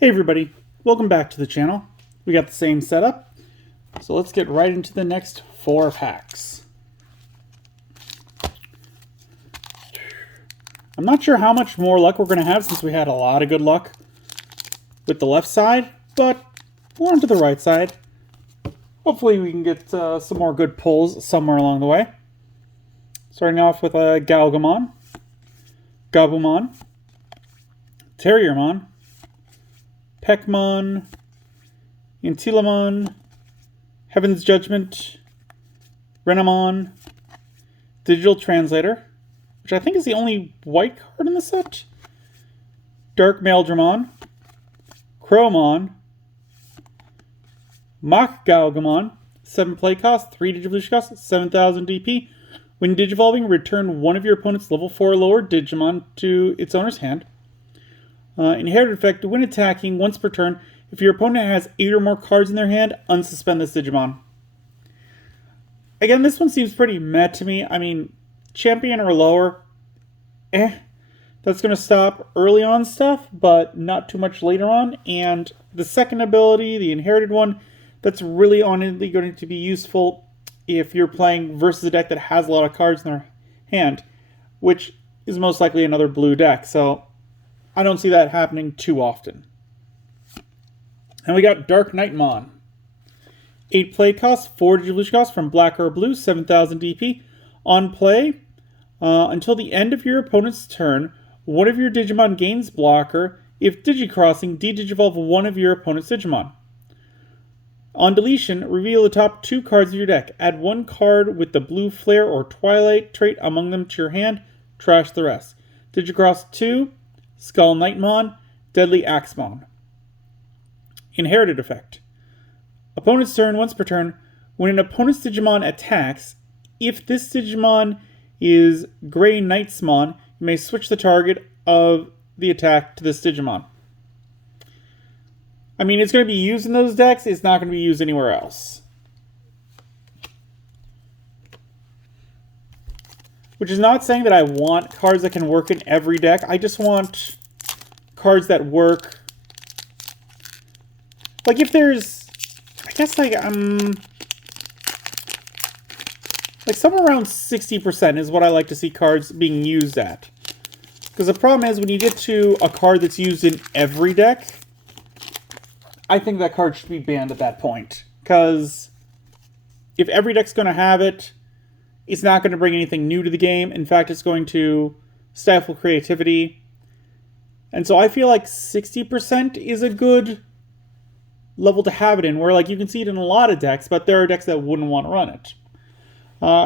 Hey everybody, welcome back to the channel. We got the same setup, so let's get right into the next 4 packs. I'm not sure how much more luck we're going to have since we had a lot of good luck with the left side, but we're on to the right side. Hopefully we can get some more good pulls somewhere along the way. Starting off with a Galgamon, Gabumon, Terriermon, Peckmon, Intilamon, Heaven's Judgment, Renamon, Digital Translator, which I think is the only white card in the set, Dark Maeldramon, Crowmon, Mach Galgamon, 7 play cost, 3 Digivolution cost, 7,000 DP. When Digivolving, return one of your opponent's level 4 or lower Digimon to its owner's hand. Inherited effect, when attacking once per turn, if your opponent has 8 or more cards in their hand, unsuspend this Digimon. Again, this one seems pretty meh to me. I mean, champion or lower, that's going to stop early on stuff, but not too much later on. And the second ability, the inherited one, that's really only going to be useful if you're playing versus a deck that has a lot of cards in their hand, which is most likely another blue deck. So I don't see that happening too often. And we got Dark Knightmon. 8 play cost, 4 Digivolution cost from black or blue, 7,000 DP. On play, until the end of your opponent's turn, one of your Digimon gains blocker. If Digicrossing, de-digivolve one of your opponent's Digimon. On deletion, reveal the top 2 cards of your deck. Add 1 card with the blue flare or twilight trait among them to your hand. Trash the rest. Digicross 2, Skull Knightmon, Deadly Axemon. Inherited effect. Opponent's turn once per turn. When an opponent's Digimon attacks, if this Digimon is Grey Knightsmon, you may switch the target of the attack to this Digimon. I mean, it's going to be used in those decks. It's not going to be used anywhere else. Which is not saying that I want cards that can work in every deck. I just want cards that work. Like if there's, I guess like somewhere around 60% is what I like to see cards being used at. Because the problem is when you get to a card that's used in every deck, I think that card should be banned at that point. Because if every deck's going to have it, it's not going to bring anything new to the game. In fact, it's going to stifle creativity. And so I feel like 60% is a good level to have it in, where like you can see it in a lot of decks, but there are decks that wouldn't want to run it.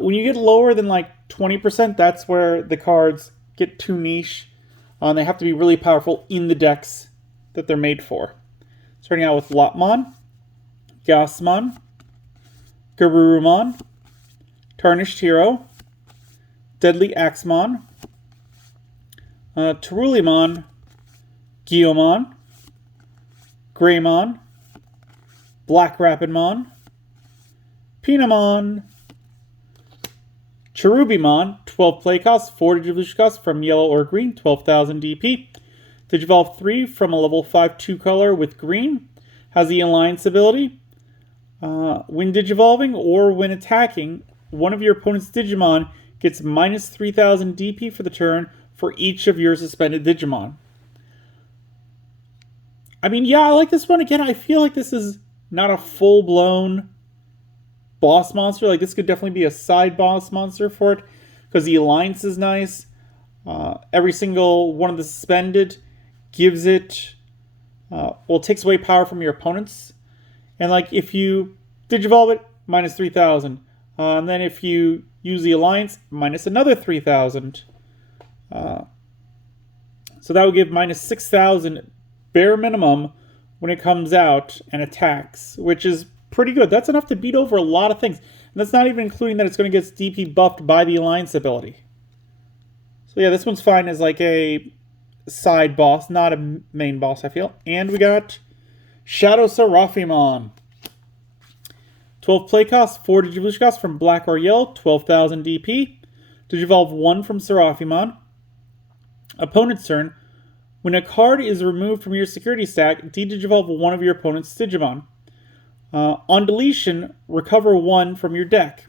When you get lower than like 20%, that's where the cards get too niche. They have to be really powerful in the decks that they're made for. Starting out with Lopmon, Gasmon, Garurumon, Tarnished Hero, Deadly Axemon, Terulimon, Guillaumon, Greymon, Black Rapidmon, Pinamon, Cherubimon, 12 play cost, 4 Digivolution cost from yellow or green, 12,000 DP. Digivolve 3 from a level 5/2 color with green. Has the Alliance ability. When Digivolving or when attacking, one of your opponent's Digimon gets minus 3,000 DP for the turn for each of your suspended Digimon. I mean, yeah, I like this one. Again, I feel like this is not a full-blown boss monster. Like, this could definitely be a side boss monster for it, because the Alliance is nice. Every single one of the suspended gives it, takes away power from your opponents. And, like, if you Digivolve it, minus 3,000. And then if you use the Alliance, minus another 3,000. So that would give minus 6,000 bare minimum when it comes out and attacks, which is pretty good. That's enough to beat over a lot of things. And that's not even including that it's going to get DP buffed by the Alliance ability. So yeah, this one's fine as like a side boss, not a main boss, I feel. And we got Shadow Seraphimon. 12 play cost, 4 Digivolution cost from black or yellow, 12,000 DP. Digivolve 1 from Seraphimon. Opponent's turn. When a card is removed from your security stack, de-digivolve one of your opponent's Digimon. On deletion, recover one from your deck.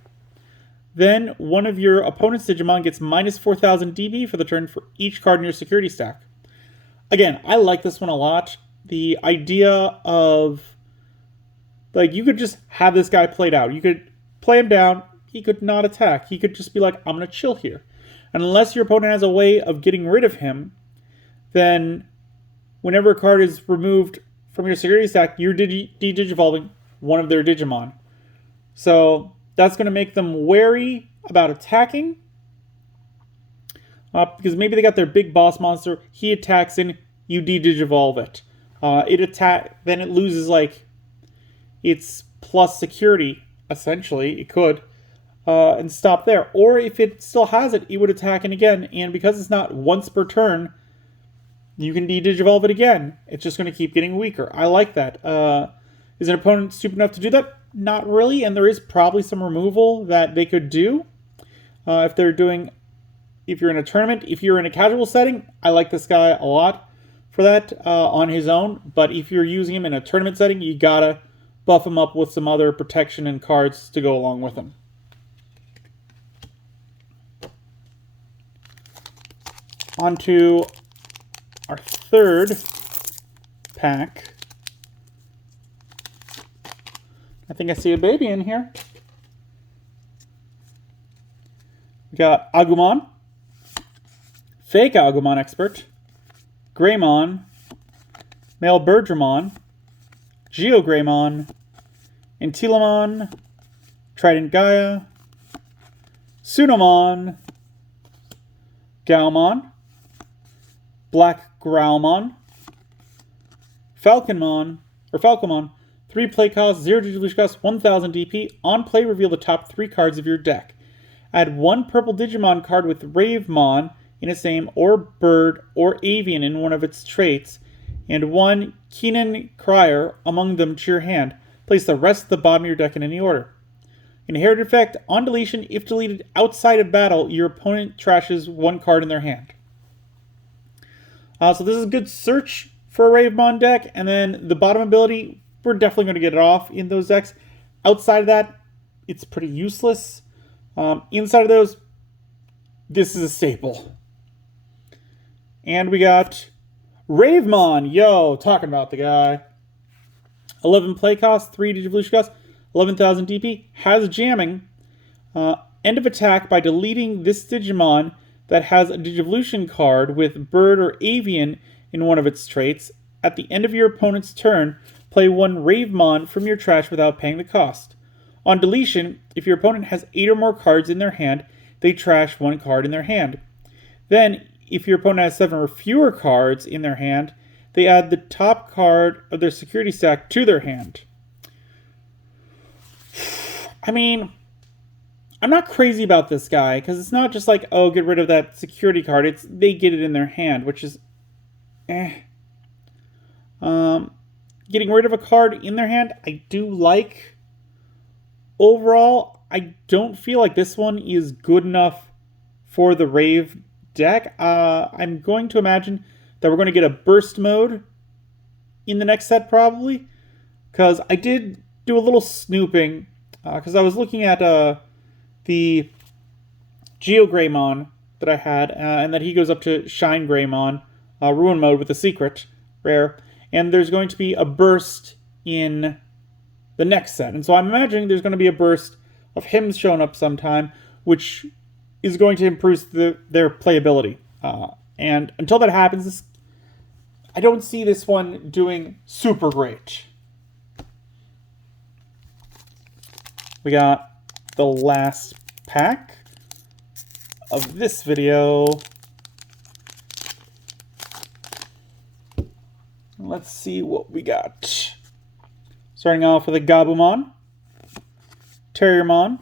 Then, one of your opponent's Digimon gets minus 4,000 DP for the turn for each card in your security stack. Again, I like this one a lot. The idea of, like, you could just have this guy played out. You could play him down. He could not attack. He could just be like, I'm going to chill here. And unless your opponent has a way of getting rid of him, then whenever a card is removed from your security stack, you're de-digivolving one of their Digimon. So that's going to make them wary about attacking. Because maybe they got their big boss monster, he attacks in, you de-digivolve it. Then it loses like its plus security, essentially. It could. And stop there. Or if it still has it, it would attack in again. And because it's not once per turn, you can de-digivolve it again. It's just going to keep getting weaker. I like that. Is an opponent stupid enough to do that? Not really. And there is probably some removal that they could do. If you're in a tournament. If you're in a casual setting, I like this guy a lot for that on his own. But if you're using him in a tournament setting, you gotta buff him up with some other protection and cards to go along with him. On to our third pack. I think I see a baby in here. We got Agumon, Fake Agumon Expert, Greymon, Male Birdramon, Geogreymon, Intilamon, Trident Gaia, Sunomon, Gaomon, Black Growlmon, Falcomon, 3 play cost, 0 digivolution cost, 1000 DP. On play, reveal the top 3 cards of your deck. Add 1 purple Digimon card with Ravemon in its name, or Bird, or Avian in one of its traits, and 1 Keenan Crier among them to your hand. Place the rest at the bottom of your deck in any order. Inherited effect, on deletion, if deleted outside of battle, your opponent trashes 1 card in their hand. So this is a good search for a Ravemon deck, and then the bottom ability, we're definitely going to get it off in those decks. Outside of that, it's pretty useless. Inside of those, this is a staple. And we got Ravemon. Yo, talking about the guy. 11 play cost, 3 digivolution cost, 11,000 DP. Has jamming. End of attack by deleting this Digimon that has a Digivolution card with Bird or Avian in one of its traits. At the end of your opponent's turn, play 1 Ravemon from your trash without paying the cost. On deletion, if your opponent has 8 or more cards in their hand, they trash 1 card in their hand. Then, if your opponent has 7 or fewer cards in their hand, they add the top card of their security stack to their hand. I mean, I'm not crazy about this guy, because it's not just like, oh, get rid of that security card. It's they get it in their hand, which is getting rid of a card in their hand, I do like. Overall, I don't feel like this one is good enough for the Rave deck. I'm going to imagine that we're going to get a burst mode in the next set, probably. Because I did do a little snooping, because I was looking at the Geogreymon that I had, and that he goes up to Shine Greymon, Ruin mode with a secret, rare. And there's going to be a burst in the next set. And so I'm imagining there's going to be a burst of him showing up sometime, which is going to improve their playability. And until that happens, I don't see this one doing super great. We got the last pack of this video. Let's see what we got. Starting off with a Gabumon, Terriermon,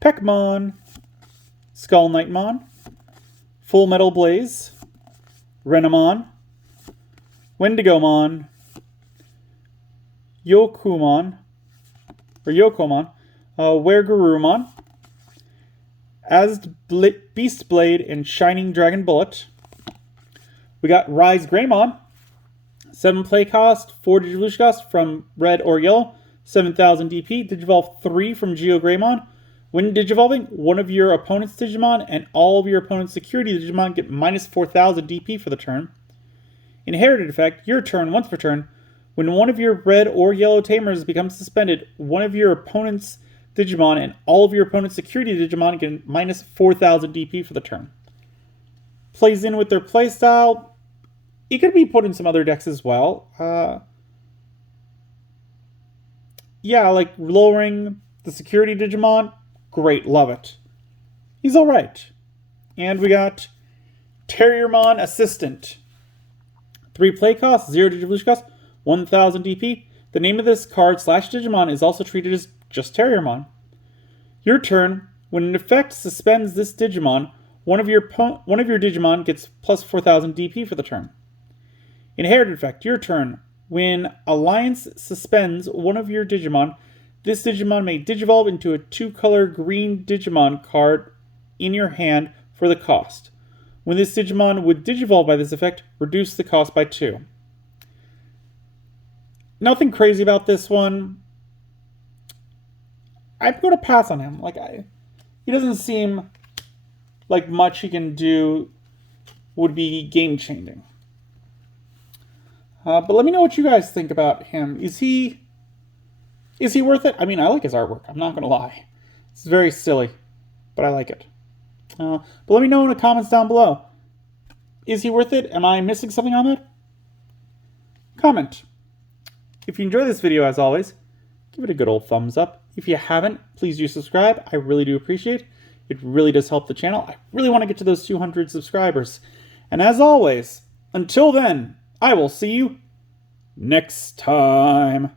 Peckmon, Skull Knightmon, Full Metal Blaze, Renamon, Wendigomon, Yokomon, Weregarurumon, Beastblade and Shining Dragon Bullet, We got Rise Greymon, 7 play cost, 4 Digivolution cost from red or yellow, 7,000 DP. Digivolve 3 from Geo Greymon. When Digivolving, one of your opponent's Digimon and all of your opponent's security Digimon get minus 4,000 DP for the turn. Inherited effect, your turn, once per turn. When one of your red or yellow tamers becomes suspended, one of your opponent's Digimon and all of your opponent's security Digimon get minus 4,000 DP for the turn. Plays in with their playstyle. It could be put in some other decks as well. Yeah, like lowering the security Digimon. Great, love it. He's alright. And we got Terriermon Assistant. 3 play cost, 0 Digivolution cost, 1,000 DP. The name of this card / Digimon is also treated as just Terriermon. Your turn, when an effect suspends this Digimon, one of your Digimon gets plus 4,000 DP for the turn. Inherited effect, your turn, when Alliance suspends one of your Digimon, this Digimon may Digivolve into a 2-color green Digimon card in your hand for the cost. When this Digimon would Digivolve by this effect, reduce the cost by 2. Nothing crazy about this one. I'm going to pass on him. He doesn't seem like much he can do would be game-changing. But let me know what you guys think about him. Is he worth it? I mean, I like his artwork. I'm not going to lie. It's very silly, but I like it. But let me know in the comments down below. Is he worth it? Am I missing something on that? Comment. If you enjoy this video, as always, give it a good old thumbs up. If you haven't, please do subscribe. I really do appreciate it. It really does help the channel. I really want to get to those 200 subscribers. And as always, until then, I will see you next time.